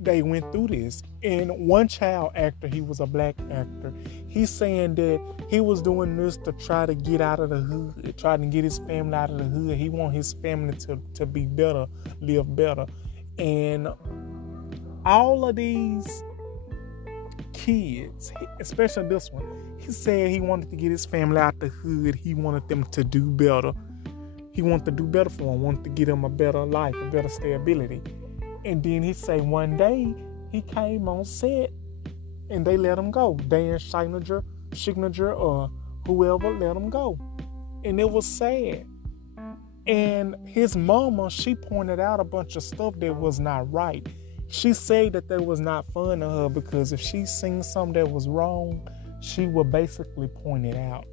they went through this. And one child actor, he was a black actor, he's saying that he was doing this to try to get out of the hood, trying to get his family out of the hood. He want his family to be better, live better. And all of these kids, especially this one, he said he wanted to get his family out the hood. He wanted them to do better. He wanted to do better for them, wanted to give them a better life, a better stability. And then he say one day he came on set and they let him go. Dan Signature or whoever let him go. And it was sad. And his mama, she pointed out a bunch of stuff that was not right. She said that that was not fun to her because if she seen something that was wrong, she would basically point it out.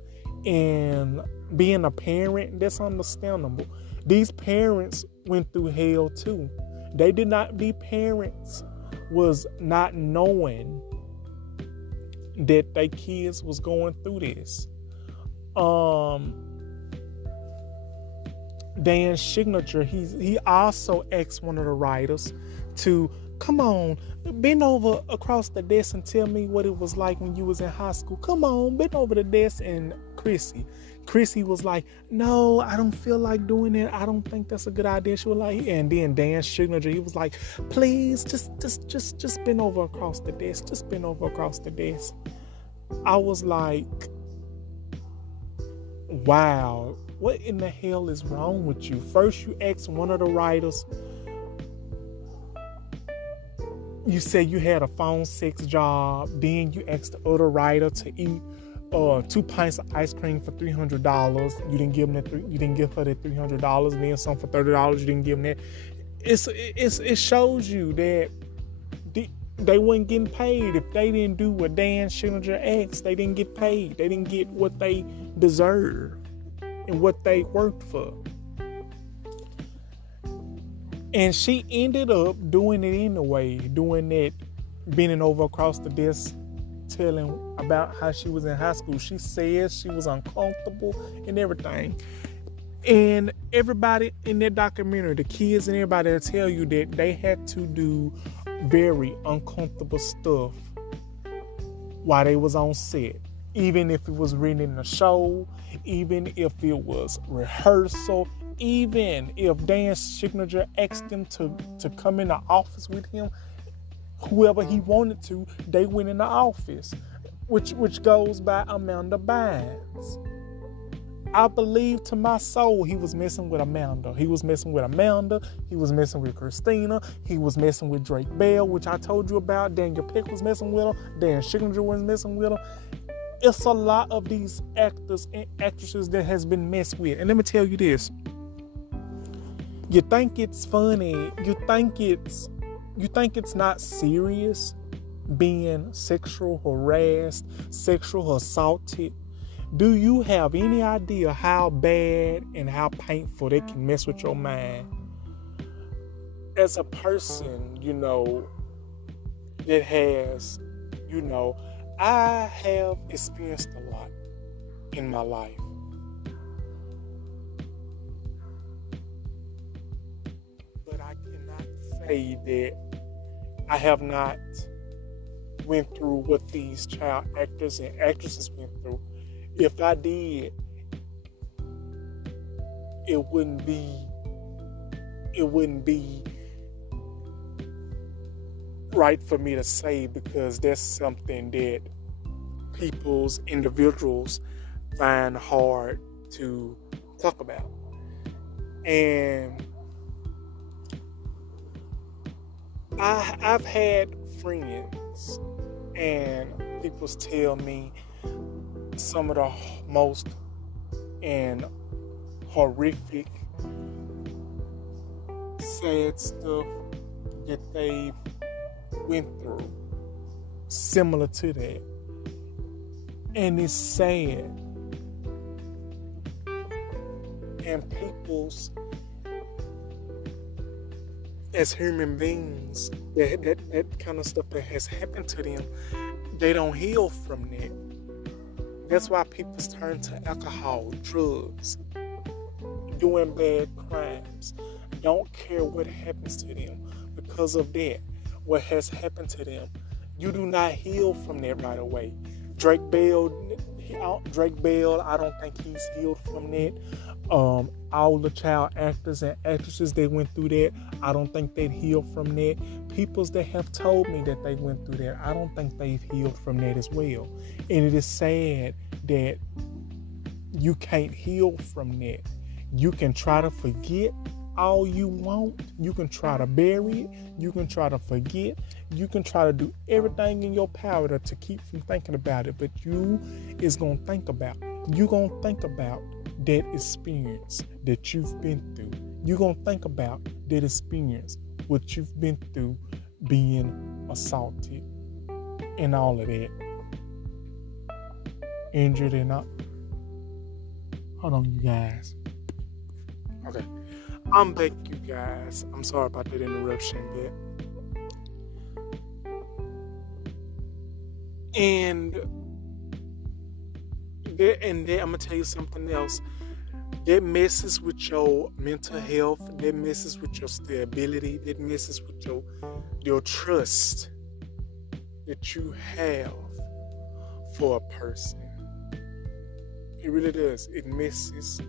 And being a parent, that's understandable. These parents went through hell too. They did not be parents was not knowing that their kids was going through this. Dan's Signature, he also asked one of the writers to come on, bend over across the desk and tell me what it was like when you was in high school. Come on, bend over the desk. And Chrissy was like, no, I don't feel like doing it. I don't think that's a good idea. She was like, and then Dan's Signature, he was like, please, just bend over across the desk. Just bend over across the desk. I was like, wow, what in the hell is wrong with you? First, you asked one of the writers, you said you had a phone sex job. Then you asked the other writer to eat 2 pints of ice cream for $300. You didn't give them that. You didn't give her that $300. And then some for $30. You didn't give them that. It shows you that they weren't getting paid. If they didn't do what Dan Schillinger asked, they didn't get paid. They didn't get what they deserved and what they worked for. And she ended up doing it anyway, doing that, bending over across the desk, telling about how she was in high school. She said she was uncomfortable and everything. And everybody in that documentary, the kids and everybody, will tell you that they had to do very uncomfortable stuff while they was on set. Even if it was written in the show, even if it was rehearsal, even if Dan's Signature asked them to come in the office with him, whoever he wanted to, they went in the office, which goes by Amanda Bynes. I believe to my soul he was messing with Amanda. He was messing with Amanda. He was messing with Christina. He was messing with Drake Bell, which I told you about. Daniel Peck was messing with her. Dan Signature was messing with her. It's a lot of these actors and actresses that has been messed with. And let me tell you this. You think it's funny. You think it's not serious being sexual harassed, sexual assaulted. Do you have any idea how bad and how painful they can mess with your mind? As a person, that has, I have experienced a lot in my life. But I cannot say that I have not went through what these child actors and actresses went through. If I did, it wouldn't be right for me to say, because that's something that individuals find hard to talk about. And I've had friends and people tell me some of the most and horrific, sad stuff that they went through, similar to that. And it's sad. And people's, as human beings, that kind of stuff that has happened to them, they don't heal from that. That's why people turn to alcohol, drugs, doing bad crimes. Don't care what happens to them because of that, what has happened to them. You do not heal from that right away. Drake Bell, I don't think he's healed from that. All the child actors and actresses that went through that, I don't think they've healed from that. Peoples that have told me that they went through that, I don't think they've healed from that as well. And it is sad that you can't heal from that. You can try to forget all you want. You can try to bury it. You can try to forget. You can try to do everything in your power to keep from thinking about it. But you is going to think about. You're going to think about that experience that you've been through. You're going to think about that experience, what you've been through, being assaulted and all of that. Injured and not. Hold on, you guys. Okay. I'm back, you guys. I'm sorry about that interruption, but. And I'm gonna tell you something else. That messes with your mental health. That messes with your stability. That messes with your trust that you have for a person. It really does. It messes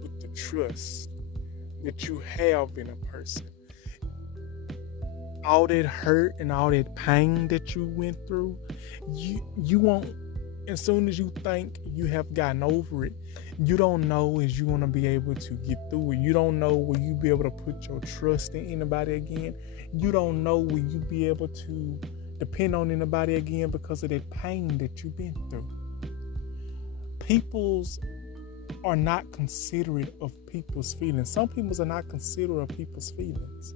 with the trust that you have in a person. All that hurt and all that pain that you went through, you won't. As soon as you think you have gotten over it, you don't know if you're going to be able to get through it. You don't know will you be able to put your trust in anybody again. You don't know will you be able to depend on anybody again because of that pain that you've been through. People's are not considerate of people's feelings. Some people are not considerate of people's feelings.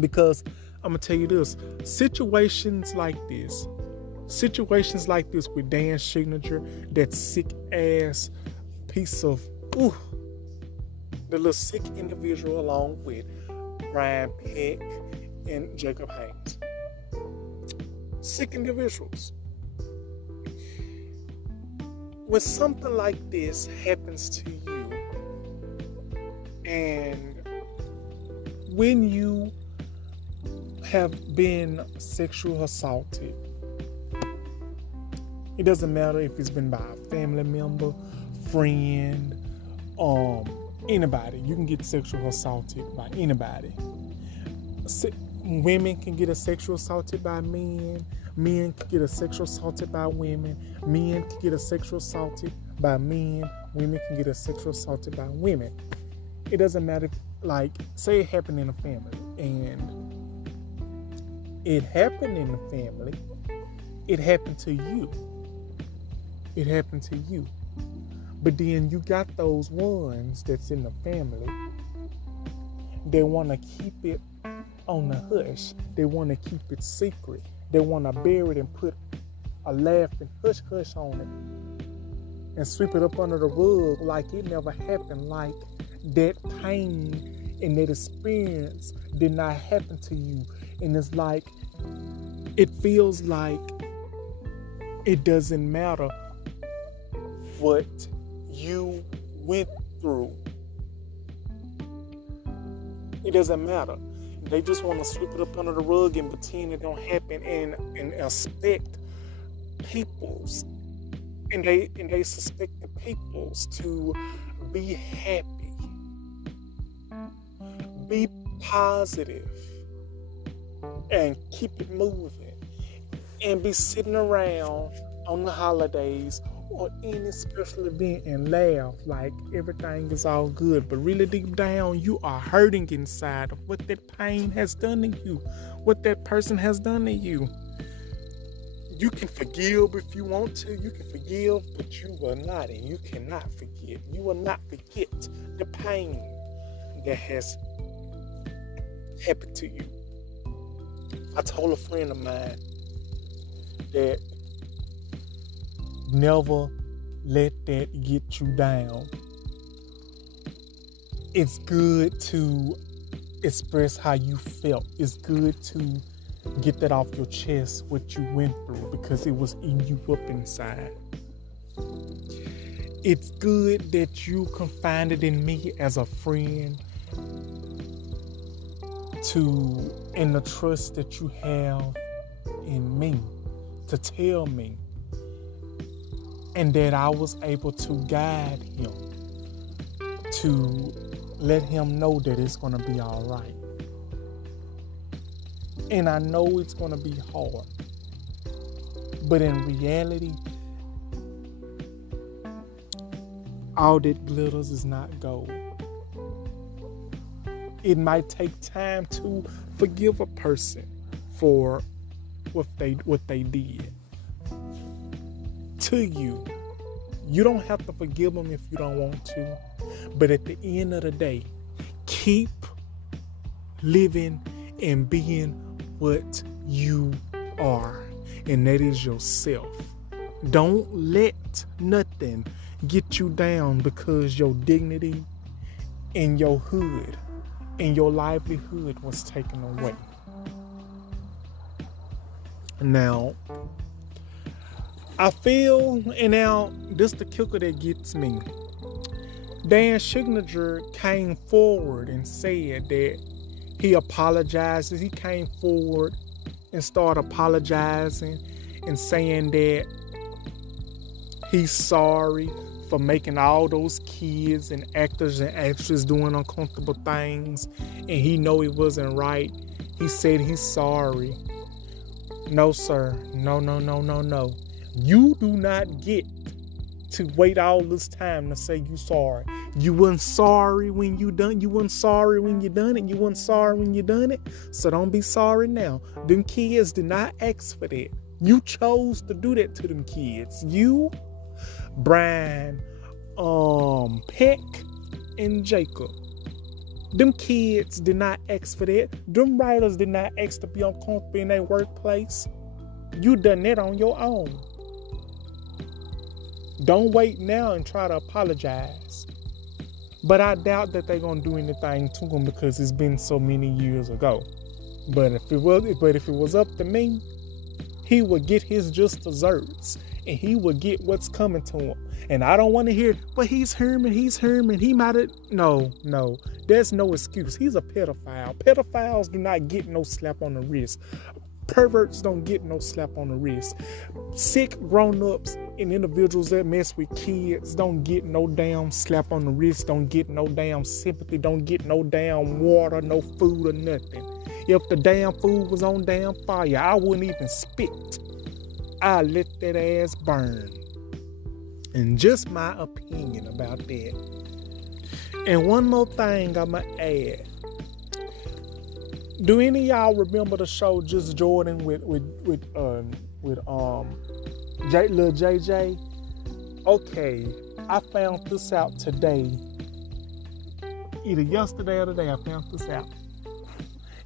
Because I'm going to tell you this, situations like this with Dan's signature, that sick ass piece of, the little sick individual along with Brian Peck and Jacob Haynes. Sick individuals. When something like this happens to you, and when you have been sexually assaulted, it doesn't matter if it's been by a family member, friend, anybody. You can get sexually assaulted by anybody. Women can get sexually assaulted by men. Men can get sexually assaulted by women. Men can get sexually assaulted by men. Women can get sexually assaulted by women. It doesn't matter if, like, say it happened in a family, and it happened in the family. It happened to you. It happened to you. But then you got those ones that's in the family. They want to keep it on the hush. They want to keep it secret. They want to bury it and put a laughing hush on it and sweep it up under the rug like it never happened, like that pain and that experience did not happen to you. And it's like, it feels like it doesn't matter what you went through. It doesn't matter. They just want to sweep it up under the rug and pretend it don't happen and expect peoples. And they suspect the peoples to be happy. Be positive. And keep it moving. And be sitting around on the holidays or any special event and laugh like everything is all good, but really deep down you are hurting inside of what that pain has done to you, what that person has done to you. You can forgive if you want to. You can forgive, but you will not, and you cannot forget. You will not forget the pain that has happened to you. I told a friend of mine that never let that get you down. It's good to express how you felt. It's good to get that off your chest, what you went through, because it was eating you up inside. It's good that you confided in me as a friend and the trust that you have in me to tell me, and that I was able to guide him, to let him know that it's going to be all right. And I know it's going to be hard, but in reality, all that glitters is not gold. It might take time to forgive a person for what they did to you. You don't have to forgive them if you don't want to. But at the end of the day, keep living and being what you are. And that is yourself. Don't let nothing get you down because your dignity and your hood and your livelihood was taken away. Now, I feel, and now this the kicker that gets me. Dan Signature came forward and said that he apologizes. He came forward and started apologizing and saying that he's sorry for making all those kids and actors and actresses doing uncomfortable things, and he know it wasn't right. He said he's sorry. No, sir. No. You do not get to wait all this time to say you sorry. You wasn't sorry when you done. You wasn't sorry when you done it. You wasn't sorry when you done it. So don't be sorry now. Them kids did not ask for that. You chose to do that to them kids. You, Brian, Peck, and Jacob. Them kids did not ask for that. Them writers did not ask to be uncomfortable in their workplace. You done that on your own. Don't wait now and try to apologize. But I doubt that they're gonna do anything to him because it's been so many years ago. But if it was up to me, he would get his just desserts and he would get what's coming to him. And I don't want to hear, but he's Herman, he might have. No. There's no excuse. He's a pedophile. Pedophiles do not get no slap on the wrist. Perverts don't get no slap on the wrist. Sick grown-ups and individuals that mess with kids don't get no damn slap on the wrist, don't get no damn sympathy, don't get no damn water, no food or nothing. If the damn food was on damn fire, I wouldn't even spit. I'd let that ass burn. And just my opinion about that. And one more thing I'ma add. Do any of y'all remember the show Just Jordan with Lil JJ? Okay, I found this out today. Either yesterday or today I found this out.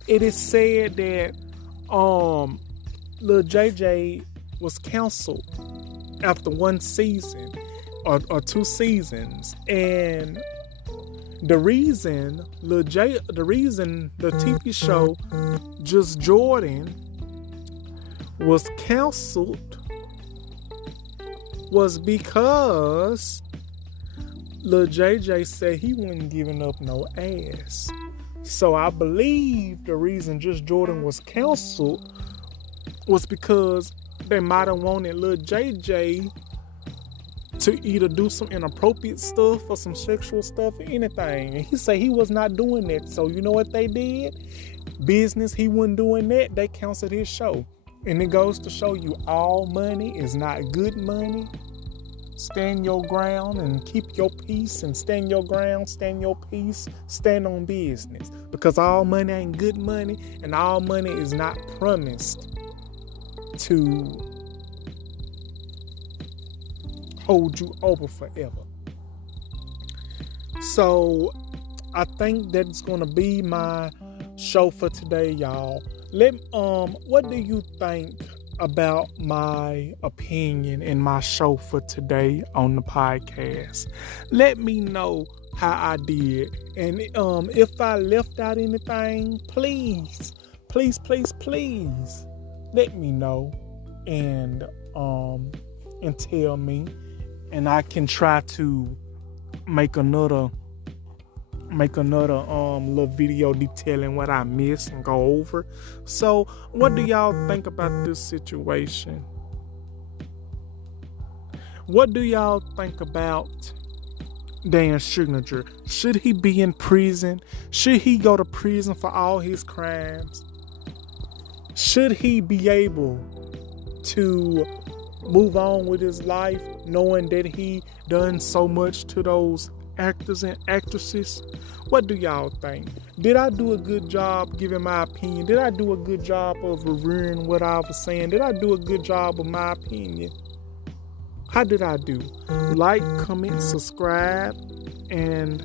It is said that Lil JJ was canceled after one season or 2 seasons, and the reason the TV show Just Jordan was canceled was because Lil JJ said he wasn't giving up no ass. So I believe the reason Just Jordan was canceled was because they might have wanted Lil JJ to either do some inappropriate stuff or some sexual stuff or anything. And he said he was not doing that. So you know what they did? Business, he wasn't doing that. They canceled his show. And it goes to show you all money is not good money. Stand your ground and keep your peace and stand your ground, stand your peace, stand on business. Because all money ain't good money and all money is not promised to hold you over forever. So I think that's gonna be my show for today, y'all. What do you think about my opinion and my show for today on the podcast? Let me know how I did, and if I left out anything, please let me know and tell me, and I can try to make another little video detailing what I missed and go over. So what do y'all think about this situation? What do y'all think about Dan Signature? Should he be in prison? Should he go to prison for all his crimes? Should he be able to move on with his life knowing that he done so much to those actors and actresses? What do y'all think? Did I do a good job giving my opinion? Did I do a good job of reviewing what I was saying? Did I do a good job of my opinion? How did I do? Like, comment, subscribe, and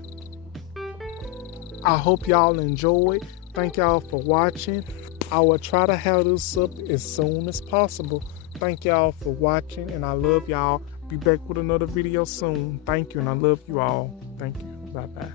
I hope y'all enjoyed. Thank y'all for watching. I will try to have this up as soon as possible. Thank y'all for watching, and I love y'all. Be back with another video soon. Thank you, and I love you all. Thank you. Bye-bye.